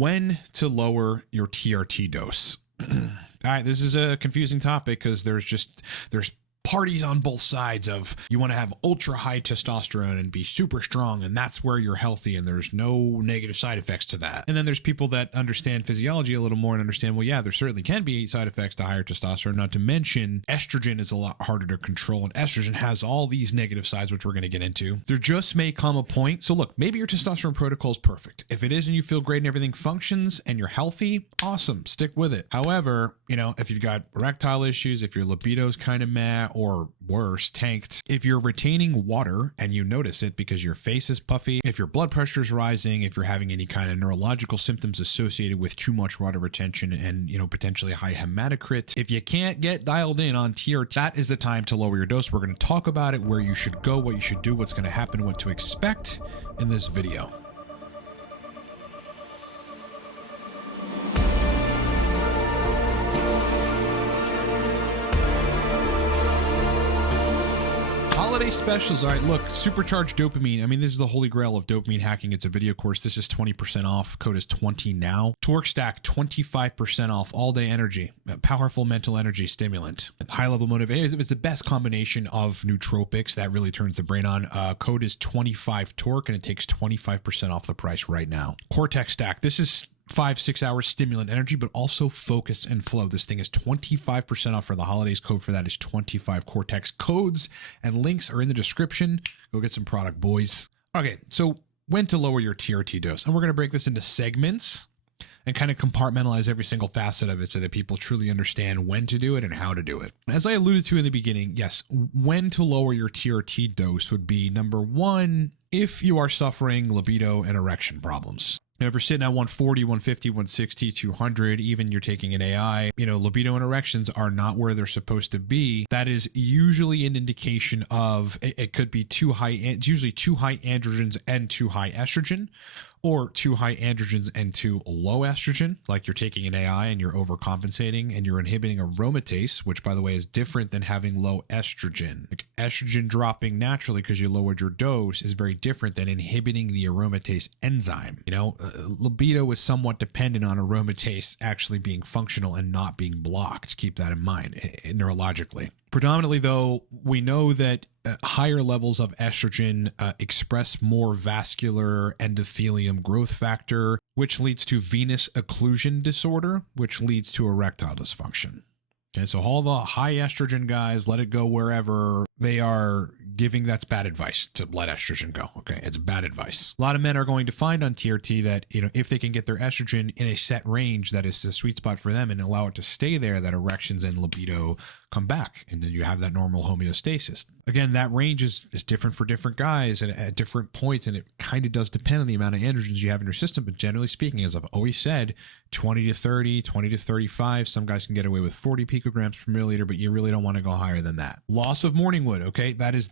When to lower your TRT dose. All right, this is a confusing topic because there's parties on both sides of you want to have ultra high testosterone and be super strong, and that's where you're healthy and there's no negative side effects to that. And then there's people that understand physiology a little more and understand, well, yeah, there certainly can be side effects to higher testosterone, not to mention estrogen is a lot harder to control, and estrogen has all these negative sides, which we're going to get into. There just may come a point. So look, maybe your testosterone protocol is perfect. If it is and you feel great and everything functions and you're healthy, awesome, stick with it. However, if you've got erectile issues, if your libido's kind of meh, or worse, tanked, if you're retaining water and you notice it because your face is puffy, if your blood pressure is rising, if you're having any kind of neurological symptoms associated with too much water retention and, potentially high hematocrit, if you can't get dialed in on TRT, that is the time to lower your dose. We're going to talk about it, where you should go, what you should do, what's going to happen, what to expect in this video. Holiday specials. All right, look, supercharged dopamine. I mean, this is the holy grail of dopamine hacking. It's a video course. This is 20% off. Code is 20 now. Torque Stack, 25% off. All day energy. Powerful mental energy stimulant. High level motivation. It's the best combination of nootropics that really turns the brain on. Code is 25 Torque, and it takes 25% off the price right now. Cortex Stack. This is 5-6 hours stimulant energy, but also focus and flow. This thing is 25% off for the holidays. Code for that is 25 Cortex. Codes and links are in the description. Go get some product, boys. Okay, so when to lower your TRT dose. And we're going to break this into segments and kind of compartmentalize every single facet of it so that people truly understand when to do it and how to do it. As I alluded to in the beginning, yes, when to lower your TRT dose would be number one, if you are suffering libido and erection problems. If you're sitting at 140, 150, 160, 200, even you're taking an AI, libido and erections are not where they're supposed to be. That is usually an indication of, it could be too high, it's usually too high androgens and too high estrogen, or too high androgens and too low estrogen, like you're taking an AI and you're overcompensating and you're inhibiting aromatase, which by the way is different than having low estrogen. Like estrogen dropping naturally because you lowered your dose is very different than inhibiting the aromatase enzyme. Libido is somewhat dependent on aromatase actually being functional and not being blocked. Keep that in mind neurologically. Predominantly, though, we know that higher levels of estrogen express more vascular endothelium growth factor, which leads to venous occlusion disorder, which leads to erectile dysfunction. Okay, so all the high estrogen guys, let it go wherever, they are giving, that's bad advice to let estrogen go. Okay, it's bad advice. A lot of men are going to find on TRT that, if they can get their estrogen in a set range that is the sweet spot for them and allow it to stay there, that erections and libido come back, and then you have that normal homeostasis. Again, that range is different for different guys and at different points, and it kind of does depend on the amount of androgens you have in your system, but generally speaking, as I've always said, 20 to 30, 20 to 35, some guys can get away with 40 picograms per milliliter, but you really don't want to go higher than that. Loss of morning wood, okay, that is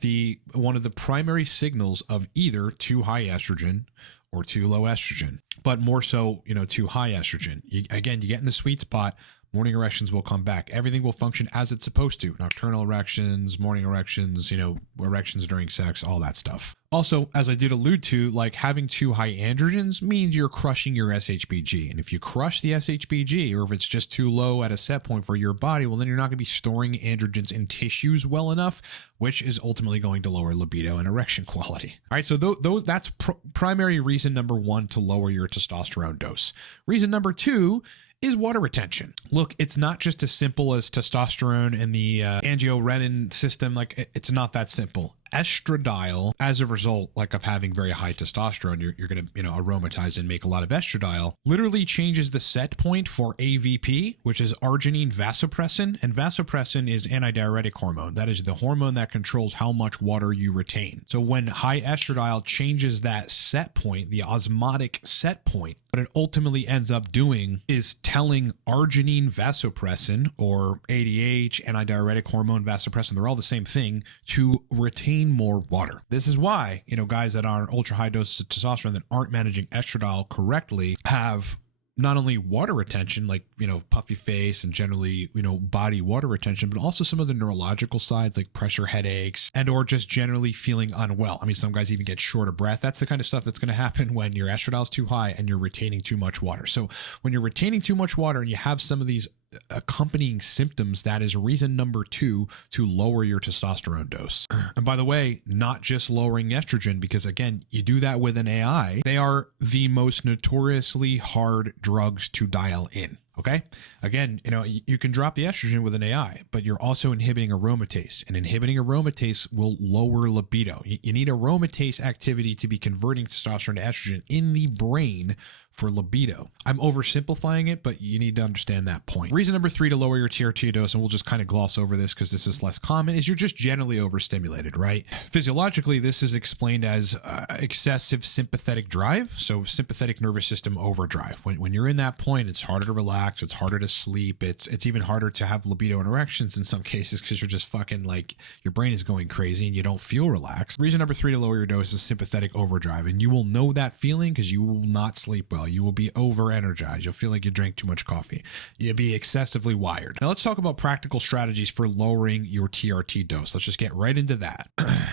one of the primary signals of either too high estrogen or too low estrogen, but more so, too high estrogen. You get in the sweet spot, morning erections will come back. Everything will function as it's supposed to. Nocturnal erections, morning erections, erections during sex, all that stuff. Also, as I did allude to, like having too high androgens means you're crushing your SHBG. And if you crush the SHBG, or if it's just too low at a set point for your body, well, then you're not going to be storing androgens in tissues well enough, which is ultimately going to lower libido and erection quality. All right, so that's primary reason number one to lower your testosterone dose. Reason number two is water retention. Look, it's not just as simple as testosterone and the angiorenin system. Like, it's not that simple. Estradiol, as a result, of having very high testosterone, you're going to, aromatize and make a lot of estradiol, literally changes the set point for AVP, which is arginine vasopressin. And vasopressin is antidiuretic hormone. That is the hormone that controls how much water you retain. So when high estradiol changes that set point, the osmotic set point, what it ultimately ends up doing is telling arginine vasopressin, or ADH, antidiuretic hormone vasopressin, they're all the same thing, to retain more water. This is why, guys that are on ultra high doses of testosterone that aren't managing estradiol correctly have not only water retention, like, puffy face and generally, body water retention, but also some of the neurological sides like pressure headaches and or just generally feeling unwell. I mean, some guys even get short of breath. That's the kind of stuff that's going to happen when your estradiol is too high and you're retaining too much water. So when you're retaining too much water and you have some of these accompanying symptoms, that is reason number 2 to lower your testosterone dose. And by the way, not just lowering estrogen, because again, you do that with an AI. They are the most notoriously hard drugs to dial in. Okay. Again, you can drop the estrogen with an AI, but you're also inhibiting aromatase, and inhibiting aromatase will lower libido. You need aromatase activity to be converting testosterone to estrogen in the brain for libido. I'm oversimplifying it, but you need to understand that point. Reason number 3 to lower your TRT dose, and we'll just kind of gloss over this because this is less common, is you're just generally overstimulated, right? Physiologically, this is explained as excessive sympathetic drive. So sympathetic nervous system overdrive. When you're in that point, it's harder to relax. It's harder to sleep. It's even harder to have libido and erections in some cases because you're just fucking like your brain is going crazy and you don't feel relaxed. Reason number 3 to lower your dose is sympathetic overdrive. And you will know that feeling because you will not sleep well. You will be over energized. You'll feel like you drank too much coffee. You'll be excessively wired. Now let's talk about practical strategies for lowering your TRT dose. Let's just get right into that.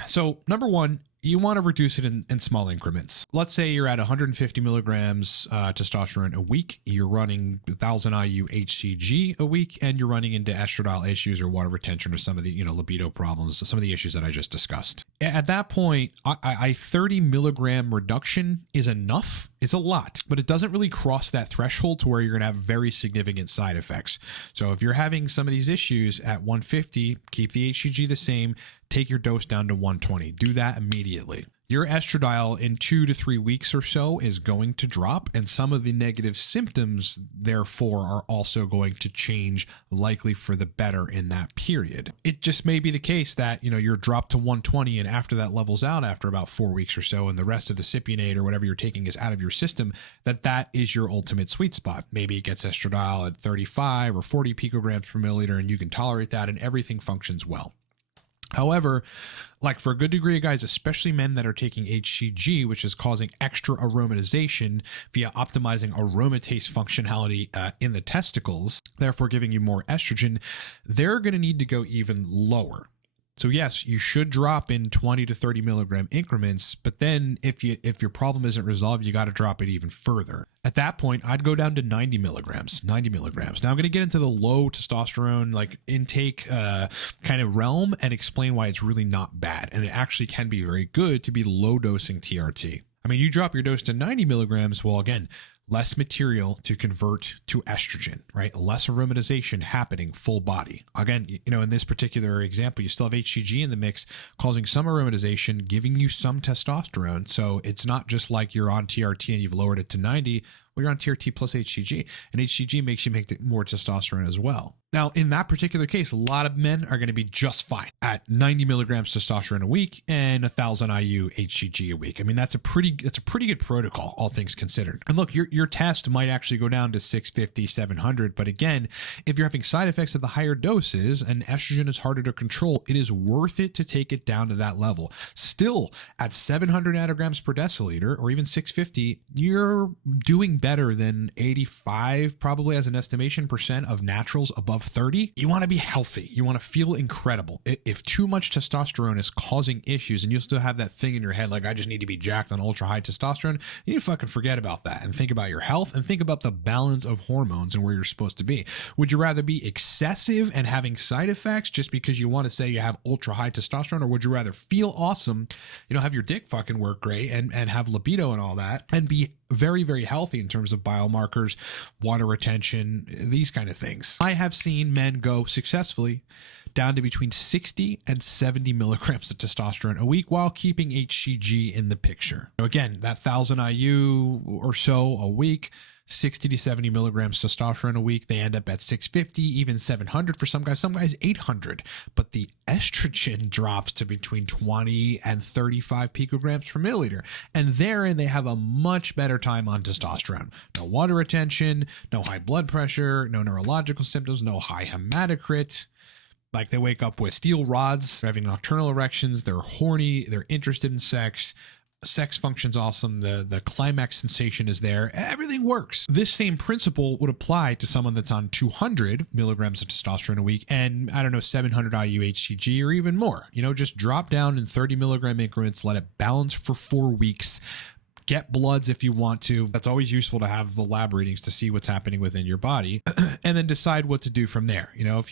So number 1, you want to reduce it in small increments. Let's say you're at 150 milligrams testosterone a week. You're running 1,000 IU HCG a week, and you're running into estradiol issues or water retention or some of the libido problems, some of the issues that I just discussed. At that point, a 30 milligram reduction is enough. It's a lot, but it doesn't really cross that threshold to where you're going to have very significant side effects. So if you're having some of these issues at 150, keep the HCG the same. Take your dose down to 120. Do that immediately. Your estradiol in 2 to 3 weeks or so is going to drop, and some of the negative symptoms, therefore, are also going to change, likely for the better in that period. It just may be the case that, you're dropped to 120, and after that levels out after about 4 weeks or so, and the rest of the cypionate or whatever you're taking is out of your system, that is your ultimate sweet spot. Maybe it gets estradiol at 35 or 40 picograms per milliliter, and you can tolerate that, and everything functions well. However, like for a good degree of guys, especially men that are taking HCG, which is causing extra aromatization via optimizing aromatase functionality in the testicles, therefore giving you more estrogen, they're going to need to go even lower. So yes, you should drop in 20 to 30 milligram increments, but then if your problem isn't resolved, you got to drop it even further. At that point, I'd go down to 90 milligrams. Now I'm going to get into the low testosterone intake kind of realm and explain why it's really not bad. And it actually can be very good to be low dosing TRT. I mean, you drop your dose to 90 milligrams. Well, again, less material to convert to estrogen, right? Less aromatization happening full body. Again, in this particular example, you still have HCG in the mix, causing some aromatization, giving you some testosterone. So it's not just like you're on TRT and you've lowered it to 90. Well, you're on TRT plus HCG, and HCG makes you make more testosterone as well. Now, in that particular case, a lot of men are going to be just fine at 90 milligrams testosterone a week and 1,000 IU HCG a week. I mean, that's a pretty good protocol, all things considered. And look, your test might actually go down to 650, 700. But again, if you're having side effects at the higher doses and estrogen is harder to control, it is worth it to take it down to that level. Still, at 700 nanograms per deciliter or even 650, you're doing better than 85, probably as an estimation, percent of naturals above 30. You want to be healthy. You want to feel incredible. If too much testosterone is causing issues and you still have that thing in your head, like I just need to be jacked on ultra high testosterone, you need to fucking forget about that and think about your health and think about the balance of hormones and where you're supposed to be. Would you rather be excessive and having side effects just because you want to say you have ultra high testosterone, or would you rather feel awesome, have your dick fucking work great and have libido and all that and be very, very healthy in terms of biomarkers, water retention, these kind of things? I have seen men go successfully down to between 60 and 70 milligrams of testosterone a week while keeping HCG in the picture. So again, that 1,000 IU or so a week, 60 to 70 milligrams testosterone a week, they end up at 650, even 700 for some guys 800. But the estrogen drops to between 20 and 35 picograms per milliliter. And therein, they have a much better time on testosterone. No water retention, no high blood pressure, no neurological symptoms, no high hematocrit. Like they wake up with steel rods, they're having nocturnal erections, they're horny, they're interested in sex. sex function's awesome. The climax sensation is there. Everything works. This same principle would apply to someone that's on 200 milligrams of testosterone a week and, I don't know, 700 IU HCG or even more. You know, just drop down in 30 milligram increments, let it balance for 4 weeks. Get bloods if you want to. That's always useful to have the lab readings to see what's happening within your body, and then decide what to do from there. You know, if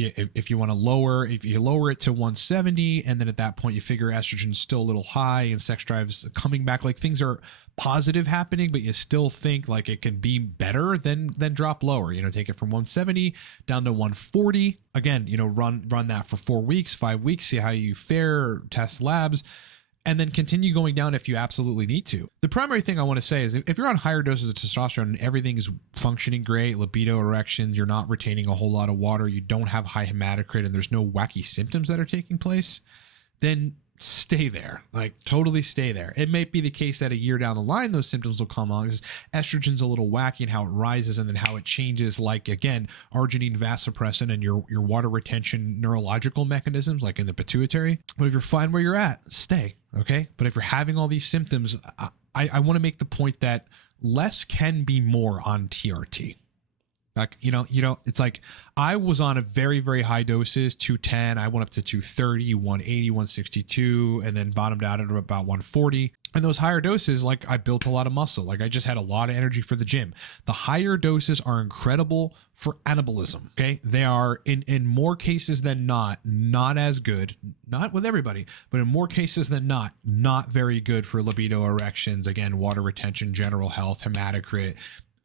you want to lower, if you lower it to 170, and then at that point you figure estrogen's still a little high and sex drive's coming back, like things are positive happening, but you still think like it can be better, then drop lower. You know, take it from 170 down to 140. Again, you know, run that for 4 weeks, 5 weeks, see how you fare, test labs, and then continue going down if you absolutely need to. The primary thing I want to say is if you're on higher doses of testosterone and everything is functioning great, libido, erections, you're not retaining a whole lot of water, you don't have high hematocrit, and there's no wacky symptoms that are taking place, then stay there. Like, totally stay there. It may be the case that a year down the line those symptoms will come on because estrogen's a little wacky and how it rises and then how it changes, like, again, arginine vasopressin and your water retention neurological mechanisms, like in the pituitary. But if you're fine where you're at, stay. Okay. But if you're having all these symptoms, I want to make the point that less can be more on TRT. Like, you know, it's like I was on a very, very high doses, 210. I went up to 230, 180, 162, and then bottomed out at about 140. And those higher doses, like, I built a lot of muscle. Like, I just had a lot of energy for the gym. The higher doses are incredible for anabolism. Okay. They are in more cases than not as good, not with everybody, but in more cases than not very good for libido, erections, again, water retention, general health, hematocrit,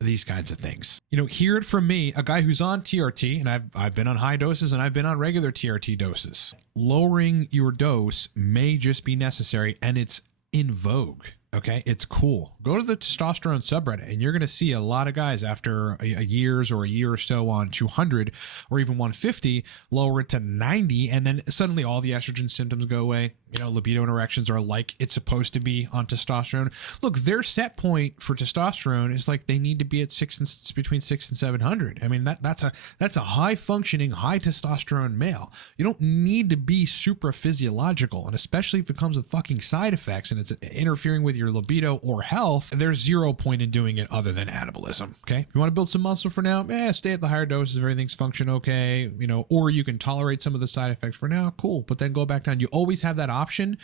these kinds of things. You know, hear it from me, a guy who's on TRT, and I've been on high doses and I've been on regular TRT doses. Lowering your dose may just be necessary, and it's in vogue. Okay, it's cool. Go to the testosterone subreddit and you're going to see a lot of guys after a year or so on 200 or even 150 lower it to 90, and then suddenly all the estrogen symptoms go away. You know, libido and erections are like it's supposed to be on testosterone. Look, their set point for testosterone is like they need to be at between 600 and 700. I mean, that's a high functioning, high testosterone male. You don't need to be super physiological, and especially if it comes with fucking side effects and it's interfering with your libido or health, there's zero point in doing it other than anabolism. Okay, if you want to build some muscle for now, stay at the higher doses if everything's function okay, you know, or you can tolerate some of the side effects for now, cool, but then go back down. You always have that option,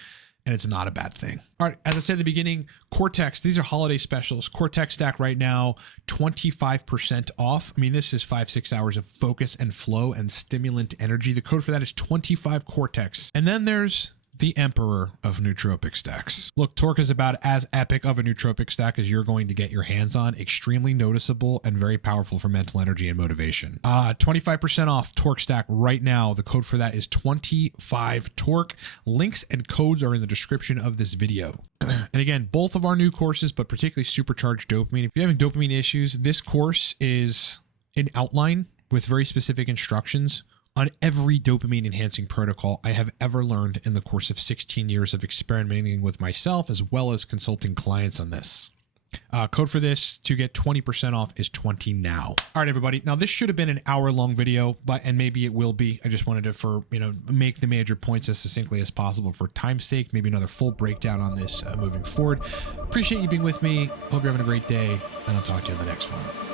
and it's not a bad thing. All right, as I said at the beginning, Cortex, these are holiday specials. Cortex stack right now, 25% off. I mean, this is 5-6 hours of focus and flow and stimulant energy. The code for that is 25 Cortex. And then there's the emperor of nootropic stacks. Look, Torque is about as epic of a nootropic stack as you're going to get your hands on. Extremely noticeable and very powerful for mental energy and motivation. 25% off Torque stack right now. The code for that is 25 Torque. Links and codes are in the description of this video. And again, both of our new courses, but particularly Supercharged Dopamine. If you're having dopamine issues, this course is an outline with very specific instructions on every dopamine enhancing protocol I have ever learned in the course of 16 years of experimenting with myself as well as consulting clients on this. Code for this to get 20% off is 20 now. All right, everybody. Now this should have been an hour-long video, and maybe it will be. I just wanted to, make the major points as succinctly as possible for time's sake. Maybe another full breakdown on this moving forward. Appreciate you being with me. Hope you're having a great day, and I'll talk to you in the next one.